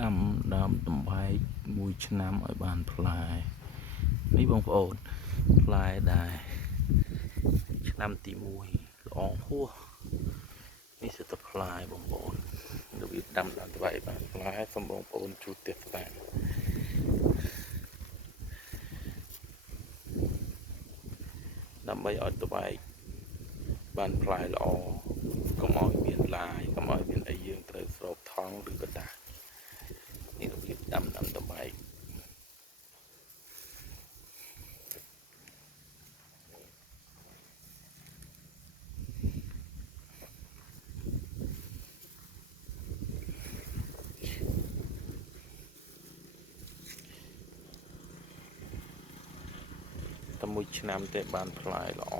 ដាំតំបែកមួយឆ្នាំឲ្យបានផ្លែនេះបងប្អូនផ្លែដែរឆ្នាំទី1ល្អហួសនេះសិតផ្លែបងប្អូនរបៀបដាំតំបែកបានផ្លែសូមបងប្អូនជួយទស្សនាដើម្បីឲ្យតំបែកបានផ្លែល្អកុំឲ្យមានឡាយកុំឲ្យមានអីយើងត្រូវស្រោបថង់ឬក៏ដាស់នេះរបៀបដាំតំបែកតែមួយឆ្នាំទេបានផ្លែល្អ